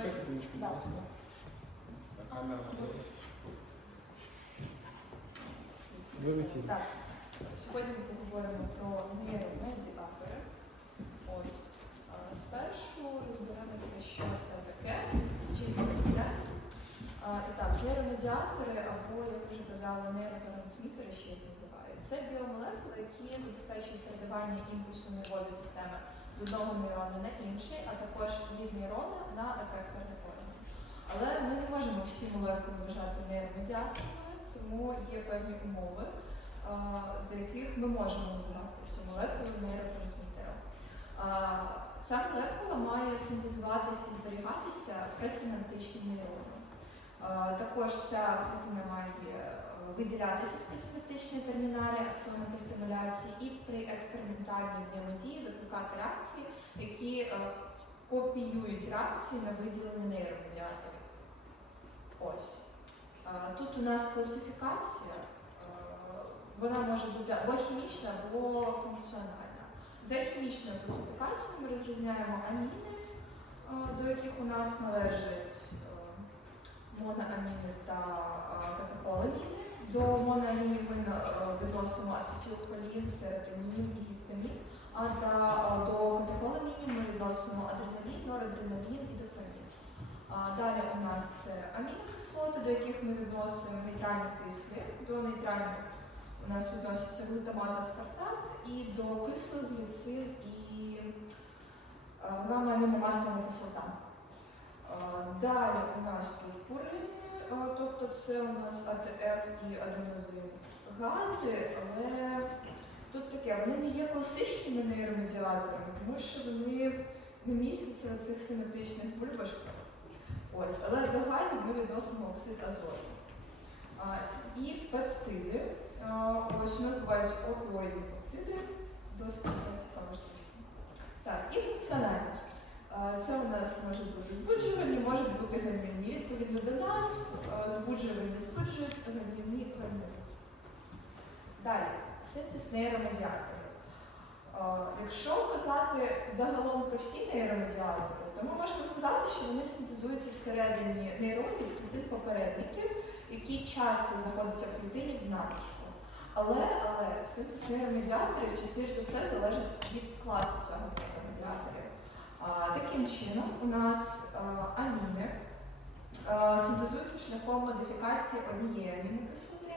Почекай секундочку, будь Да. ласка. Так, камера готова. Ви в ефірі. Так, сьогодні ми поговоримо про нейромедіатори. Ось. А, Спершу розберемося, що це таке, з чим вони сидять. А, І так, нейромедіатори, або, як вже казали, нейротрансмітери, ще їх називають. Це біомолекули, які забезпечують передавання імпульсу нервової системи з одного нейрона на інший, а також від нейрона на ефектор захворювання. Але ми не можемо всі молекули вважати нейромедіаторами, тому є певні умови, за яких ми можемо називати цю молекулу нейротрансмітером. Ця молекула має синтезуватися і зберігатися пресинептичним нейроном. А, Також ця клітина має виділятися з пресинептичної термінари аксонової стимуляції і при експериментальній взаємодії викликати реакції, які е, копіюють реакції на виділення нейромедіаторів. Ось. Е, Тут у нас класифікація. Е, Вона може бути або хімічна, або функціональна. За хімічною класифікацією ми розрізняємо аміни, до яких у нас належать моноаміни та катехоламіни. До моноамінів ми е, відносимо ацетилхолін, серотонін і гістамін, а е, до катехоламінів ми відносимо адреналін, норадреналін і дофамін. Далі у нас це амінокислоти, до яких ми відносимо нейтральні кислі. До нейтральних у нас відносяться глутамат аскартат і до кислих гліцин і е, гамма-аміномасляна кислота. Е, Далі у нас тут пурини, тобто це у нас АТФ і аденозин гази, але тут таке, вони не є класичними нейромедіаторами, тому що вони не містяться в цих симетричних бульбашках. Ось, але до газів ми відносимо оксид азоту. А, і пептиди. А, ось у нас бувають опіоїдні пептиди, досить цікава штучка. Так, і функціональні. Це у нас можуть бути збуджувальні, можуть бути гальмівні. Відповідно до а, збуджувальні збуджують, гальмівні гальмують. Далі, синтез нейромедіаторів. Якщо казати загалом про всі нейромедіатори, то ми можемо сказати, що вони синтезуються всередині нейронів з клітин попередників, які часто знаходяться в клітині в надлишку. Але, але синтез нейромедіаторів частіше за все залежить від класу цього нейромедіаторів. Таким чином, у нас аміни синтезуються шляхом модифікації однієї амінокислоти.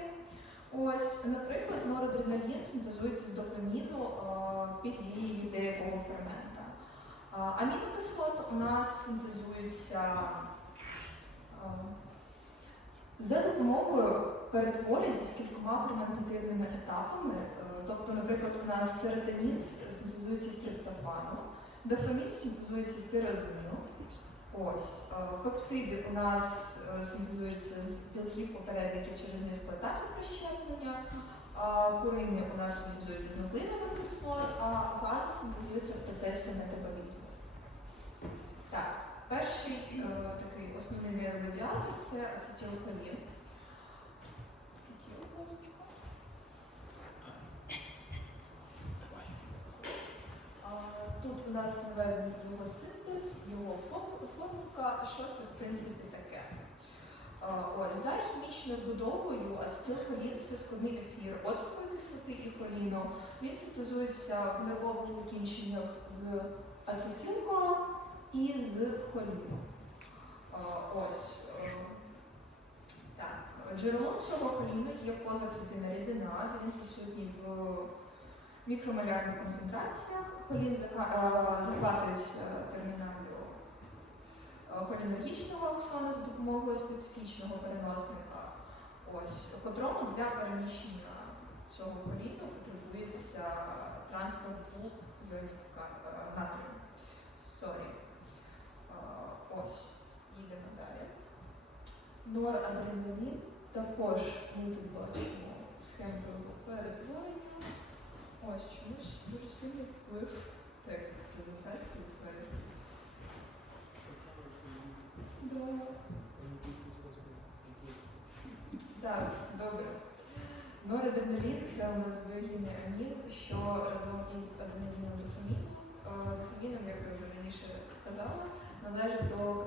Ось, наприклад, норадреналін синтезується з дофаміну під дією деякого фермента. Амінокислот у нас синтезуються а, за допомогою перетворень з кількома ферментативними етапами. Е, Тобто, наприклад, у нас серотонін синтезується з триптофану, дофамін синтезується з тирозину. Ось е, пептиди у нас е, синтезуються з білків попередників через низку етапів. А у нас синтезуються з нуклеїнових кислот, а гази синтезуються в процесі метаболізму. Так, перший е, такий основний нейромедіатор це ацетилхолін. Тут є указочка. А, Тут у нас наведений його синтез, його фор- формулка, що це в принципі таке. Ось, за хімічною будовою ацетилхолін це складний ефір оцтової кислоти і холіну. Він синтезується в нервових закінченнях з ацетилкою і з холіну. А, Ось. е, Так, джерелом цього холіну є позаклітинна рідина, де він присутній в мікромолярних концентраціях. Холін е, захватується терміналю е, холінергічного аксона за допомогою специфічного переносника. Ось, котрому для переміщення цього холіну потребується транспорт двох е, натрію. Е, Ось, їдемо далі. Норадреналін. Також ми тут бачимо схемку його перетворення. Ось сильний вплив тексту презентації. Да. Так, добре. Норадреналін це у нас біогінний амін, що разом із адреналіном дофаміном, е, дофаміном, як я вже раніше казала, належить до.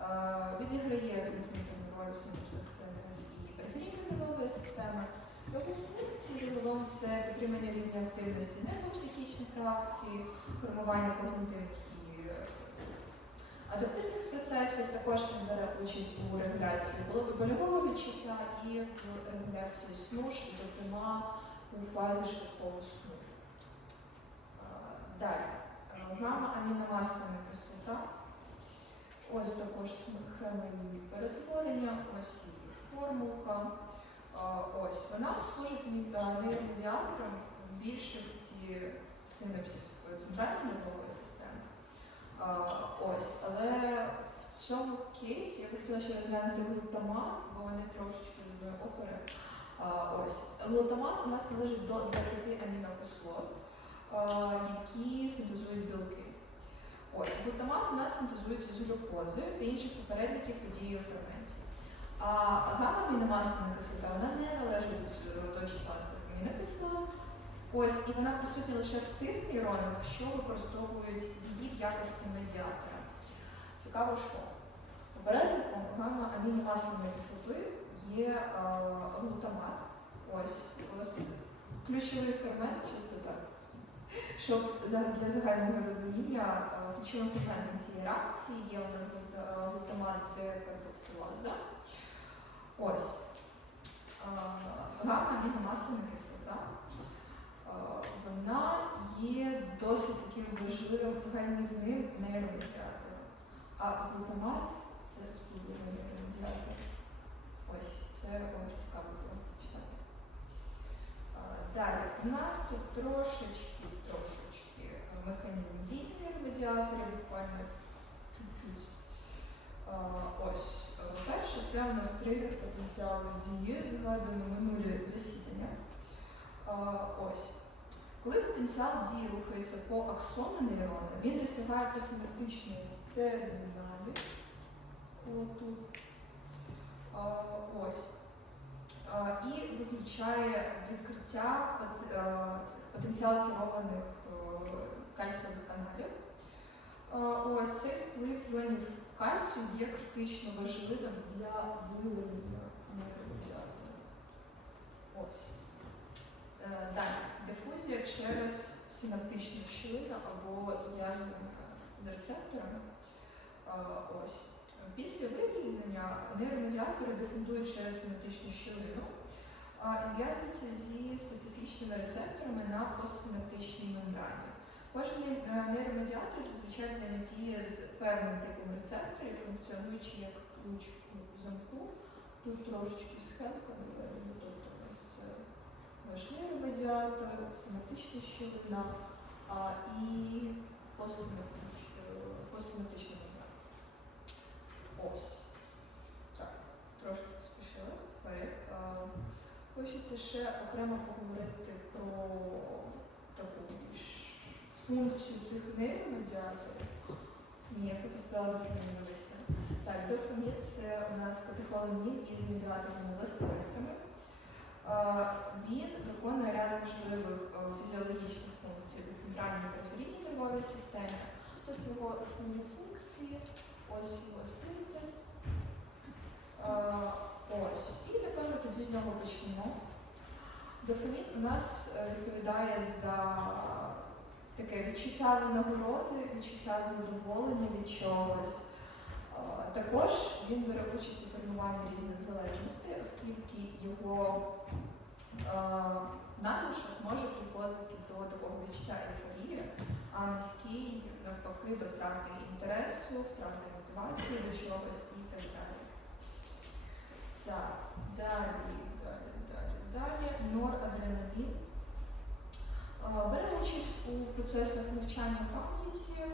Е, Відіграє трансмітну роль синапсації і периферійної нервової системи. Його функції загалом це підтримання рівня активності нервопсихічних реакцій, формування когнитивних і е, адаптивних процесів. Також він бере участь у регуляції больового відчуття і в регуляції сну, зокрема у фазі швидкого сну. Е, Далі. Е, Гамма-аміномасляна кислота. Ось також її перетворення, ось її формулка. Ось вона служить мі- а, нейромедіатором в більшості синапсів центральної нервової системи. Ось, але в цьому кейсі я хотіла ще розглянути глутамат, бо вони трошечки з опери. Ось глутамат у нас належить до 20 амінокислот, які синтезують білки. Ось глутамат у нас синтезується з глюкози та інших попередників події у А гамма-аміномасляна кислота вона не належить до числа цих амінокислот. Ось, і вона присутня лише в тих нейронах, що використовують її в якості медіатора. Цікаво, що попередником гамма-аміномасляної кислоти є е, глутамат. Ось ось ключовий фермент, чисто так. Щоб для загального розуміння е, ключовим ферментом цієї реакції є у нас глут- е, глутамат декарбоксилаза. Ось. Гамма-аміномасляна кислота. Е, Вона є досить таким важливим гальмівним нейромедіатором. А глутамат це спільний нейромедіатор. Ось, це вам цікаво було читати. Далі, у нас тут трошечки, трошечки механізм дії нейромедіаторів, буквально чуть-чуть. Ось, це у нас тригер потенціалу дії, згадуємо минулі засідання. Ось. Коли потенціал дії рухається по аксону нейрона, він досягає присиметричної терміналі. Отут. Ось. І виключає відкриття пот- потенціал керованих е, кальцієвих каналів. Ось цей вплив іонів кальцію є критично важливим для виявлення нейромедіаторів. Ось. Е, Далі. Дифузія через синаптичну щілину або зв'язування з рецепторами. Е, Ось. Після вивільнення нейромедіатори дифундують через синаптичну щілину і зв'язуються зі специфічними рецепторами на постсинаптичній мембрані. Кожен е, нейромедіатор зазвичай взаємодіє з певним типом рецепторів, функціонуючи як ключ у замку. Тут трошечки схемка наведена, тобто ось це наш нейромедіатор, синаптична щілина і постсинаптич- е, мембрана. Ось. Так, трошки поспішила, сорі. Хочеться ще окремо поговорити про таку більш функцію цих нейромедіаторів. Ні, я поставила дофамін. Так, дофамін це у нас катехоламін із медіаторними властивостями. Він виконує ряд важливих фізіологічних функцій у центральній периферійній нервовій системі. Тут його основні функції, ось його синтез. Ось. І напевно тоді з нього почнемо. Дофамін у нас е, відповідає за таке відчуття винагороди, відчуття задоволення від чогось. Також він бере участь у формуванні різних залежностей, оскільки його надлишок може призводити до такого відчуття ейфорії, а низький навпаки до втрати інтересу, втрати мотивації до чогось і так далі. Так, далі, далі, далі, далі. Норадреналін. А, Бере участь у процесах навчання пам'яті.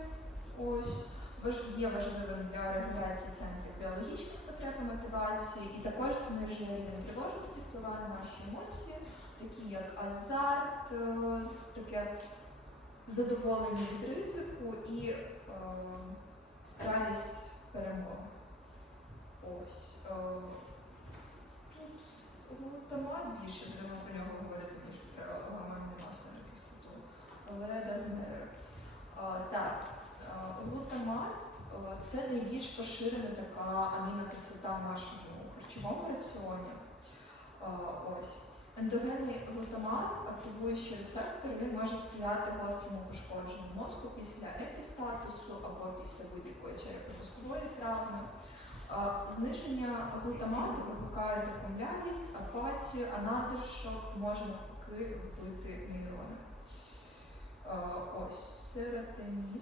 Ось є важливим для регуляції центрів біологічних потреб і мотивації, і також знижує рівень тривожності, впливає на наші емоції, такі як азарт, е, таке задоволення від ризику і е, радість перемоги. Ось. е, Тут глутамат більше будемо про нього говорити, ніж про Але doesn't Так, глутамат Це найбільш поширена така амінокислота в нашому харчовому раціоні. Ось. Ендогенний глутамат, активуючи рецептор, він може сприяти гострому пошкодженню мозку після епістатусу або після будь-якої черепно-мозкової травми. Зниження глутамату викликає допомлялість, апатію, а надлишок може навпаки вбити нейрони. Е, Ось серотонін.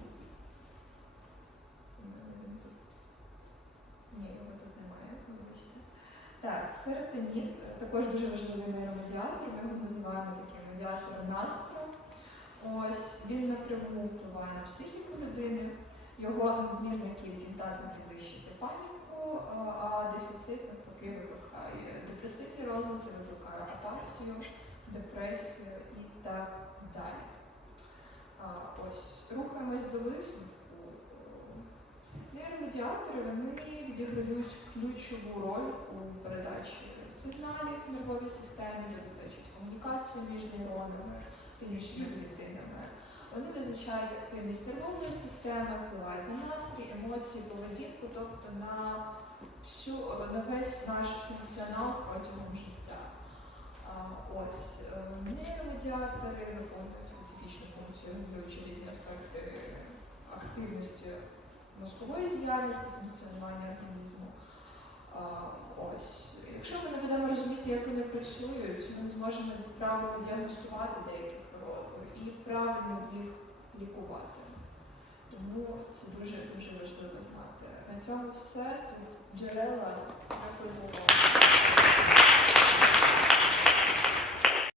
Ні, його тут немає. вибачте. Так, серотонін також дуже важливий нейромедіатор. Ми його називаємо таким медіатором настрою. Ось він напряму впливає на психіку людини. Його надмірна кількість здатна підвищити паніку, а а дефіцит навпаки викликає депресивні розлади, викликає апатію, депресію і так далі. Ось рухаємось до висновку. Нейромедіатори вони відіграють ключову роль у передачі сигналів в нервовій системі, забезпечують комунікацію між нейронами та іншими клітинами. Вони визначають активність нервової системи, впливають на настрій, емоції, поведінку, тобто на всю на весь наш функціонал протягом життя. Ось е, нейромедіатори виконують специфічну функцію, регулюючи різні аспекти активності мозкової діяльності, функціонування організму. А, Ось, якщо ми не будемо розуміти, як вони працюють, ми зможемо правильно діагностувати деякі хвороби і правильно їх лікувати. Тому це дуже дуже важливо знати. На цьому все. Тут джерела. Дякую за увагу.